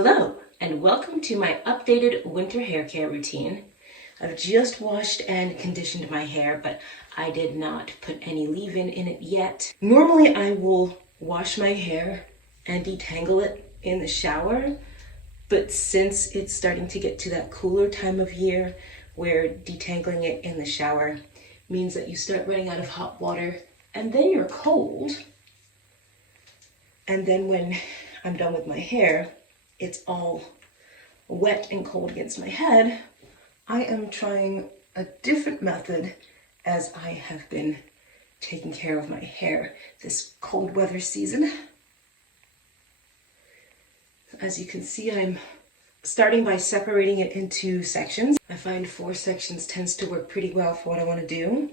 Hello, and welcome to my updated winter hair care routine. I've just washed and conditioned my hair, but I did not put any leave-in in it yet. Normally I will wash my hair and detangle it in the shower, but since it's starting to get to that cooler time of year where detangling it in the shower means that you start running out of hot water and then you're cold, and then when I'm done with my hair, it's all wet and cold against my head, I am trying a different method as I have been taking care of my hair this cold weather season. As you can see, I'm starting by separating it into sections. I find 4 sections tends to work pretty well for what I want to do.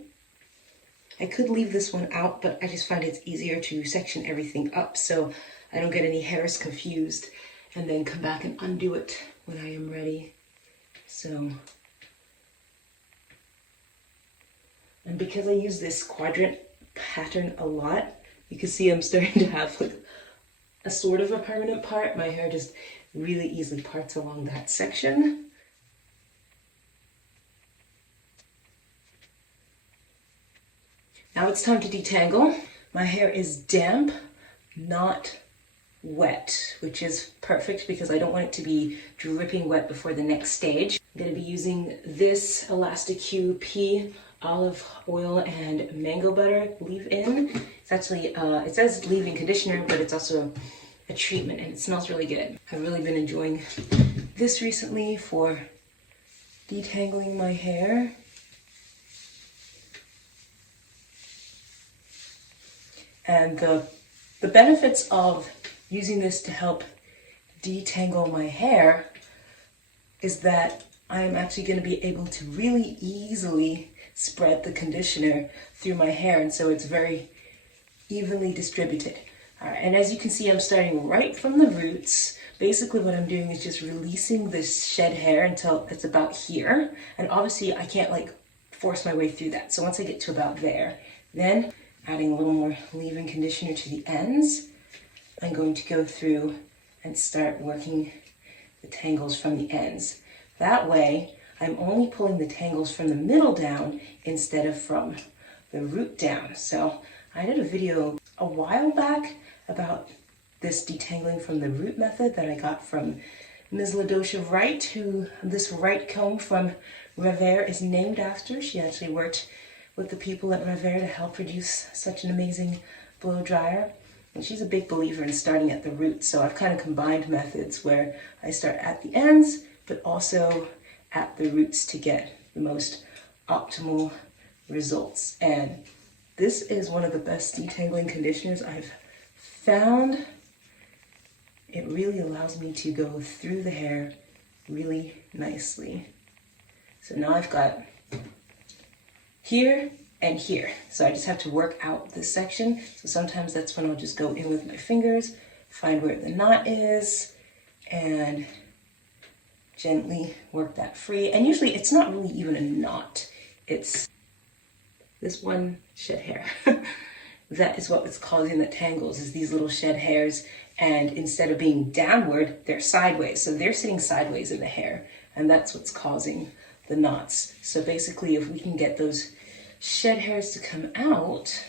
I could leave this one out, but I just find it's easier to section everything up so I don't get any hairs confused and then come back and undo it when I am ready. So, and because I use this quadrant pattern a lot, you can see I'm starting to have like a sort of a permanent part. My hair just really easily parts along that section. Now it's time to detangle. My hair is damp, not wet, which is perfect because I don't want it to be dripping wet before the next stage. I'm going to be using this Elastic QP olive oil and mango butter leave-in. It's actually, it says leave-in conditioner, but it's also a treatment and it smells really good. I've really been enjoying this recently for detangling my hair. And the benefits of using this to help detangle my hair is that I am actually going to be able to really easily spread the conditioner through my hair, and so it's very evenly distributed. All right, and as you can see, I'm starting right from the roots. Basically what I'm doing is just releasing this shed hair until it's about here, and obviously I can't like force my way through that. So once I get to about there, then adding a little more leave-in conditioner to the ends, I'm going to go through and start working the tangles from the ends. That way, I'm only pulling the tangles from the middle down instead of from the root down. So I did a video a while back about this detangling from the root method that I got from Ms. LaDosha Wright, who this Wright comb from Revere is named after. She actually worked with the people at Revere to help produce such an amazing blow dryer. And she's a big believer in starting at the roots, so I've kind of combined methods where I start at the ends, but also at the roots to get the most optimal results. And this is one of the best detangling conditioners I've found. It really allows me to go through the hair really nicely. So now I've got here and here. So I just have to work out this section. So sometimes that's when I'll just go in with my fingers, find where the knot is, and gently work that free. And usually it's not really even a knot. It's this one shed hair. That is what is causing the tangles, is these little shed hairs. And instead of being downward, they're sideways. So they're sitting sideways in the hair. And that's what's causing the knots. So basically, if we can get those shed hairs to come out,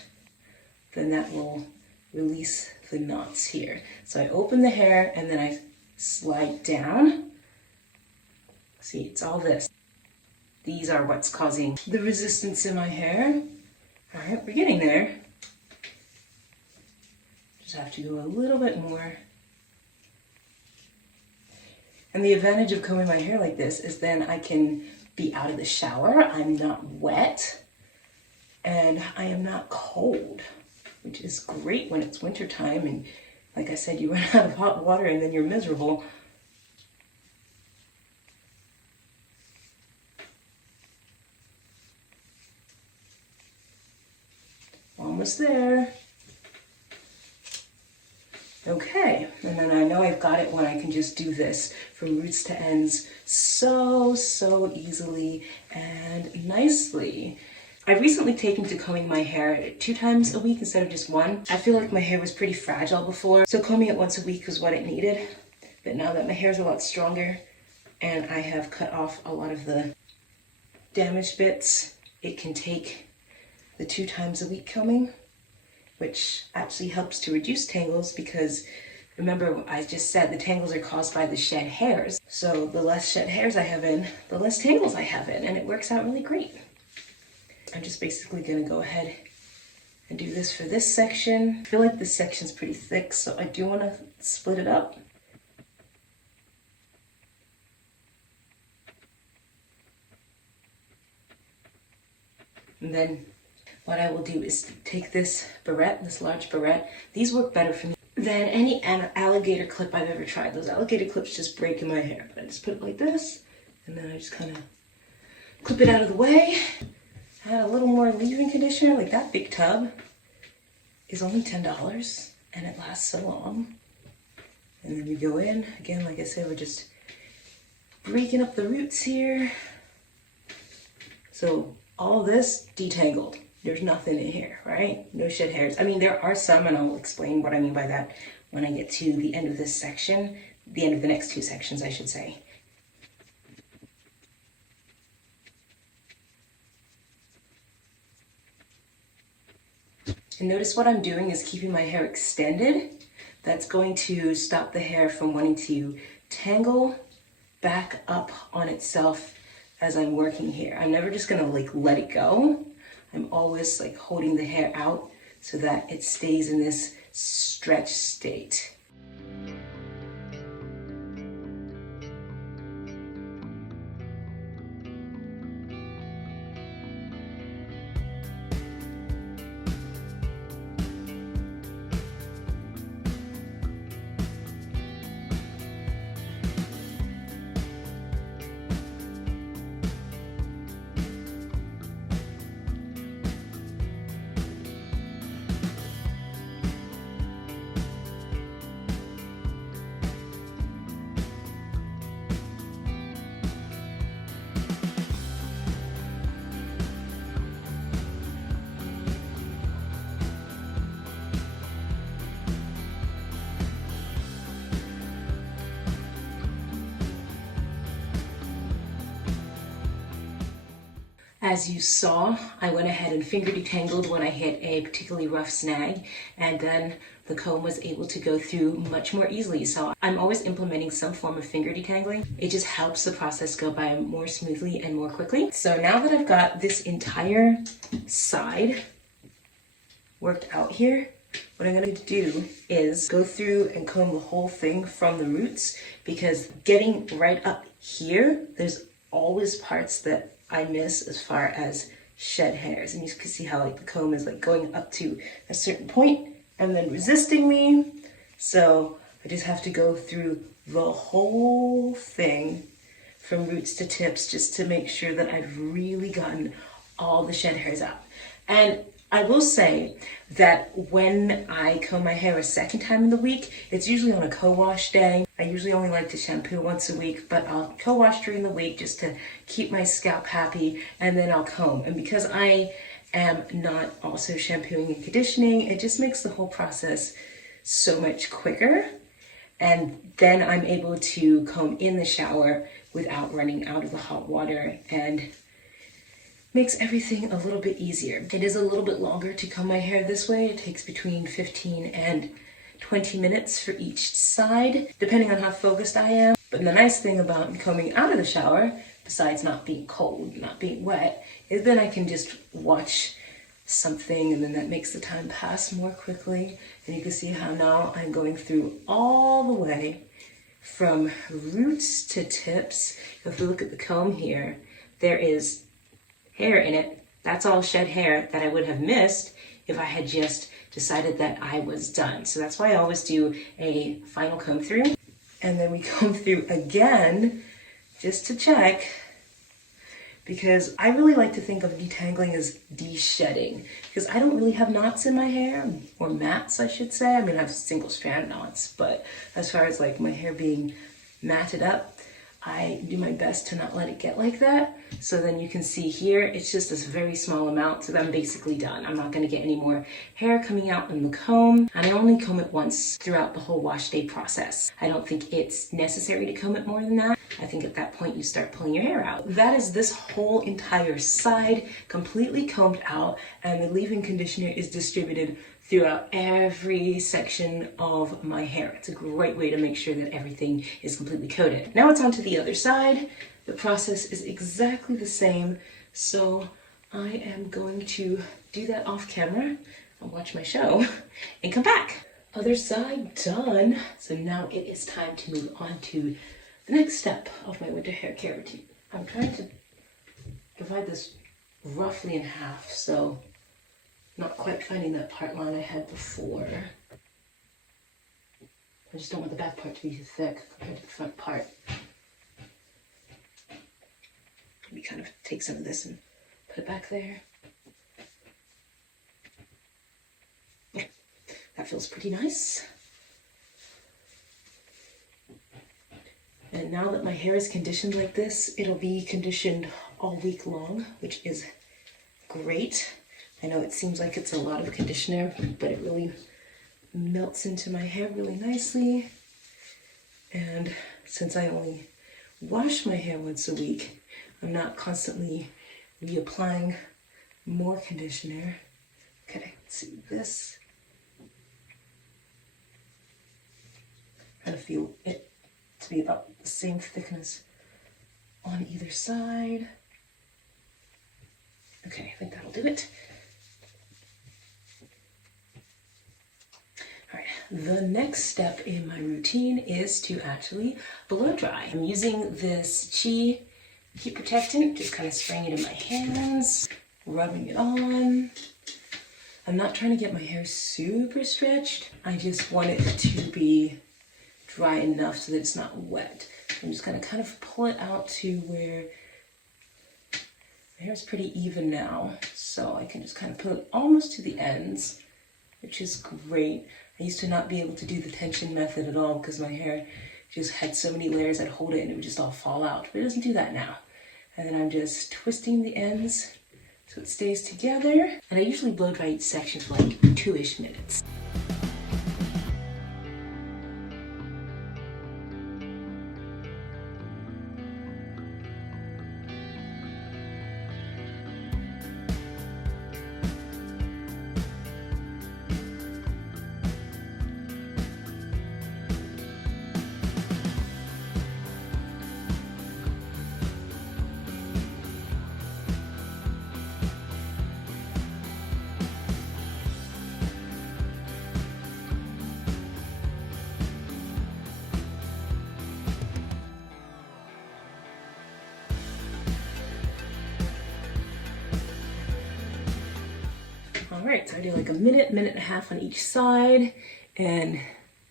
then that will release the knots here. So I open the hair and then I slide down. See, it's all this. These are what's causing the resistance in my hair. All right, we're getting there. Just have to go a little bit more. And the advantage of combing my hair like this is then I can be out of the shower. I'm not wet. And I am not cold, which is great when it's winter time and, like I said, you run out of hot water and then you're miserable. Almost there. Okay, and then I know I've got it when I can just do this from roots to ends so easily and nicely. I've recently taken to combing my hair 2 times a week instead of just 1. I feel like my hair was pretty fragile before, so combing it once a week was what it needed. But now that my hair is a lot stronger and I have cut off a lot of the damaged bits, it can take the 2 times a week combing, which actually helps to reduce tangles because remember I just said the tangles are caused by the shed hairs. So the less shed hairs I have in, the less tangles I have in, and it works out really great. I'm just basically gonna go ahead and do this for this section. I feel like this section's pretty thick, so I do wanna split it up. And then what I will do is take this barrette, this large barrette. These work better for me than any alligator clip I've ever tried. Those alligator clips just break in my hair. But I just put it like this, and then I just kind of clip it out of the way. Add a little more leave-in conditioner. Like that big tub is only $10, and it lasts so long. And then we go in. Again, like I said, we're just breaking up the roots here. So all this detangled. There's nothing in here, right? No shed hairs. I mean, there are some, and I'll explain what I mean by that when I get to the end of this section, the end of the next 2 sections, I should say. And notice what I'm doing is keeping my hair extended. That's going to stop the hair from wanting to tangle back up on itself as I'm working here. I'm never just gonna like let it go. I'm always like holding the hair out so that it stays in this stretch state. As you saw, I went ahead and finger detangled when I hit a particularly rough snag, and then the comb was able to go through much more easily. So I'm always implementing some form of finger detangling. It just helps the process go by more smoothly and more quickly. So now that I've got this entire side worked out here, what I'm gonna do is go through and comb the whole thing from the roots, because getting right up here, there's always parts that I miss as far as shed hairs. And you can see how like the comb is like going up to a certain point and then resisting me. So I just have to go through the whole thing from roots to tips just to make sure that I've really gotten all the shed hairs out. And I will say that when I comb my hair a second time in the week, it's usually on a co-wash day. I usually only like to shampoo once a week, but I'll co-wash during the week just to keep my scalp happy, and then I'll comb. And because I am not also shampooing and conditioning, it just makes the whole process so much quicker. And then I'm able to comb in the shower without running out of the hot water, and makes everything a little bit easier. It is a little bit longer to comb my hair this way. It takes between 15 and 20 minutes for each side, depending on how focused I am. But the nice thing about combing out of the shower, besides not being cold, not being wet, is then I can just watch something, and then that makes the time pass more quickly. And you can see how now I'm going through all the way from roots to tips. If we look at the comb here, there is hair in it. That's all shed hair that I would have missed if I had just decided that I was done. So that's why I always do a final comb through, and then we comb through again just to check, because I really like to think of detangling as de-shedding, because I don't really have knots in my hair, or mats I should say. I mean, I have single strand knots, but as far as like my hair being matted up, I do my best to not let it get like that. So then you can see here, it's just this very small amount. So I'm basically done. I'm not gonna get any more hair coming out in the comb. And I only comb it once throughout the whole wash day process. I don't think it's necessary to comb it more than that. I think at that point you start pulling your hair out. That is this whole entire side completely combed out, and the leave-in conditioner is distributed throughout every section of my hair. It's a great way to make sure that everything is completely coated. Now it's on to the other side. The process is exactly the same. So I am going to do that off camera. I'll watch my show and come back. Other side done. So now it is time to move on to the next step of my winter hair care routine. I'm trying to divide this roughly in half, so not quite finding that part line I had before. I just don't want the back part to be too thick compared to the front part. Maybe kind of take some of this and put it back there. Yeah, that feels pretty nice. And now that my hair is conditioned like this, it'll be conditioned all week long, which is great. I know it seems like it's a lot of conditioner, but it really melts into my hair really nicely. And since I only wash my hair once a week, I'm not constantly reapplying more conditioner. Okay, let's see this. Kind of feel it to be about the same thickness on either side. Okay, I think that'll do it. All right, the next step in my routine is to actually blow dry. I'm using this Chi heat protectant, just kind of spraying it in my hands, rubbing it on. I'm not trying to get my hair super stretched. I just want it to be dry enough so that it's not wet. I'm just gonna kind of pull it out to where my hair is pretty even now. So I can just kind of pull it almost to the ends, which is great. I used to not be able to do the tension method at all because my hair just had so many layers I'd hold it and it would just all fall out. But it doesn't do that now. And then I'm just twisting the ends so it stays together. And I usually blow dry each section for like 2-ish minutes. Alright, so I do like a minute, minute and a half on each side, and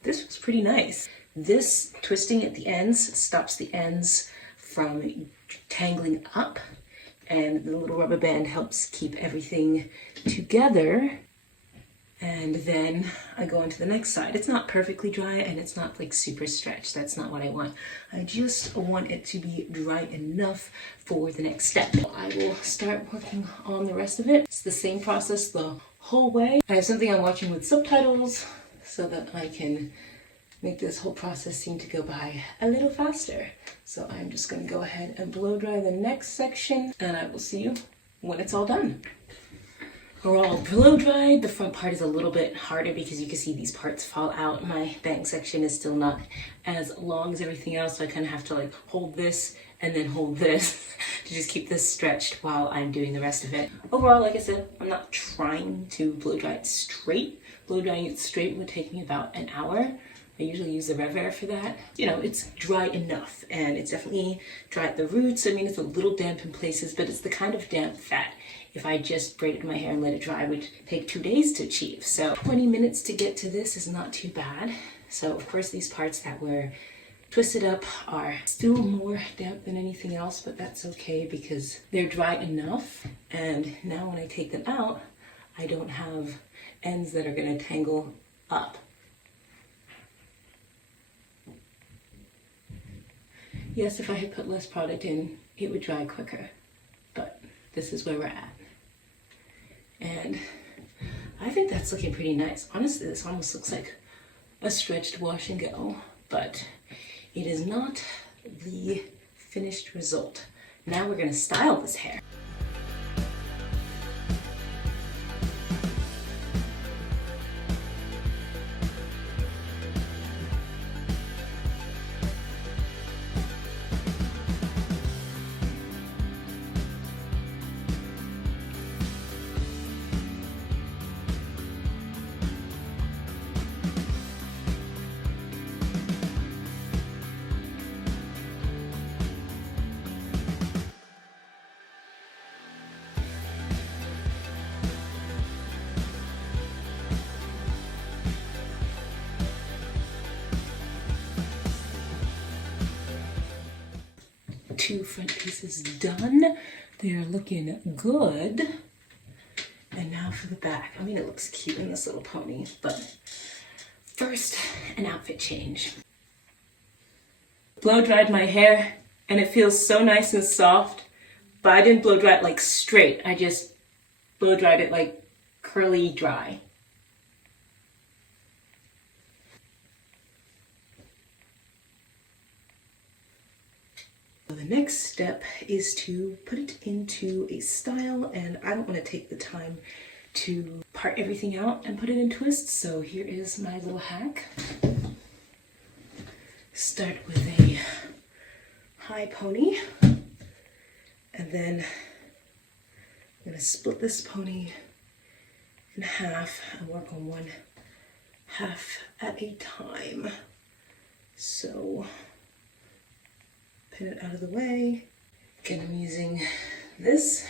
this was pretty nice. This twisting at the ends stops the ends from tangling up, and the little rubber band helps keep everything together. And then I go on to the next side. It's not perfectly dry and it's not like super stretched. That's not what I want. I just want it to be dry enough for the next step. I will start working on the rest of it. It's the same process the whole way. I have something I'm watching with subtitles so that I can make this whole process seem to go by a little faster. So I'm just going to go ahead and blow dry the next section, and I will see you when it's all done. We're all blow dried. The front part is a little bit harder because you can see these parts fall out. My bang section is still not as long as everything else, so I kind of have to like hold this and then hold this to just keep this stretched while I'm doing the rest of it. Overall, like I said, I'm not trying to blow dry it straight. Blow drying it straight would take me about an hour. I usually use the Rev Air for that. You know, it's dry enough, and it's definitely dry at the roots. I mean, it's a little damp in places, but it's the kind of damp that if I just braided my hair and let it dry, it would take 2 days to achieve. So 20 minutes to get to this is not too bad. So of course these parts that were twisted up are still more damp than anything else, but that's okay because they're dry enough. And now when I take them out, I don't have ends that are gonna tangle up. Yes, if I had put less product in, it would dry quicker, but this is where we're at. And I think that's looking pretty nice. Honestly, this almost looks like a stretched wash and go, but it is not the finished result. Now we're gonna style this hair. Two front pieces done. They're looking good. And now for the back. I mean, it looks cute in this little pony, but first, an outfit change. Blow dried my hair and it feels so nice and soft, but I didn't blow dry it like straight. I just blow dried it like curly dry. The next step is to put it into a style, and I don't want to take the time to part everything out and put it in twists, so here is my little hack. Start with a high pony, and then I'm going to split this pony in half and work on one half at a time. So pin it out of the way. Again, I'm using this.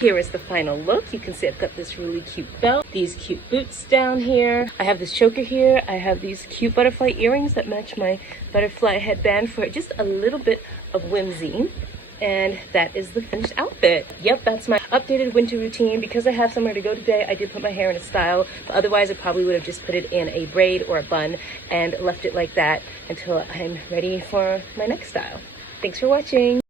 Here is the final look. You can see I've got this really cute belt, these cute boots down here. I have this choker here. I have these cute butterfly earrings that match my butterfly headband for just a little bit of whimsy. And that is the finished outfit. Yep, that's my updated winter routine. Because I have somewhere to go today, I did put my hair in a style, but otherwise I probably would have just put it in a braid or a bun and left it like that until I'm ready for my next style. Thanks for watching.